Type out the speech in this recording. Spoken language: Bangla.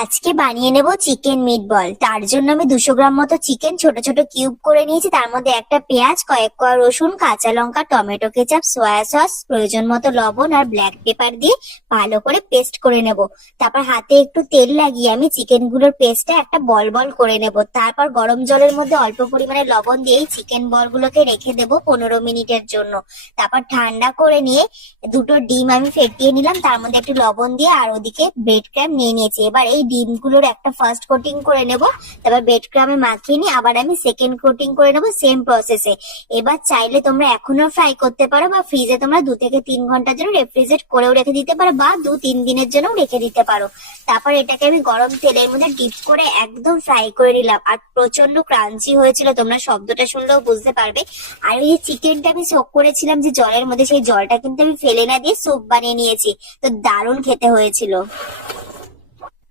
আজকে বানিয়ে নেব চিকেন মিট বল। তার জন্য আমি 200 গ্রাম মতো চিকেন ছোট ছোট কিউব করে নিয়েছি। তার মধ্যে একটা পেঁয়াজ, কয়েক কোয়া রসুন, কাঁচা লঙ্কা, টমেটো কেচাপ, সয়া সস, প্রয়োজন মতো লবণ আর ব্ল্যাক পেপার দিয়ে ভালো করে পেস্ট করে নেব। তারপর হাতে একটু তেল লাগিয়ে আমি চিকেন গুলোর পেস্টটা একটা বল বল করে নেব। তারপর গরম জলের মধ্যে অল্প পরিমাণে লবণ দিয়ে চিকেন বলগুলোকে রেখে দেবো 15 মিনিটের জন্য। তারপর ঠান্ডা করে নিয়ে দুটো ডিম আমি ফেটিয়ে নিলাম, তার মধ্যে একটু লবণ দিয়ে, আর ওদিকে ব্রেড ক্রাম নিয়ে নিয়েছি। এবার এই ডিমগুলোর একটা ফার্স্ট কোটিং করে নেব, তারপর ব্রেড ক্রামে মাখিয়ে নিয়ে আবার আমি সেকেন্ড কোটিং করে নেব সেম প্রসেসে। এবার চাইলে তোমরা এখনো ফ্রাই করতে পারো, বা ফ্রিজে তোমরা 2 থেকে 3 ঘন্টার জন্য রেফ্রিজারেট করেও রেখে দিতে পারো, বা 2-3 দিনের জন্য রেখে দিতে পারো। তারপর এটাকে আমি গরম তেলের মধ্যে ডিপ করে একদম ফ্রাই করে নিলাম, আর প্রচন্ড ক্রাঞ্চি হয়েছিল, তোমরা শব্দটা শুনলেও বুঝতে পারবে। আর ওই যে চিকেনটা আমি সোক করেছিলাম যে জলের মধ্যে, সেই জলটা কিন্তু আমি ফেলে না দিয়ে স্যুপ বানিয়ে নিয়েছি। তো দারুণ খেতে হয়েছিল।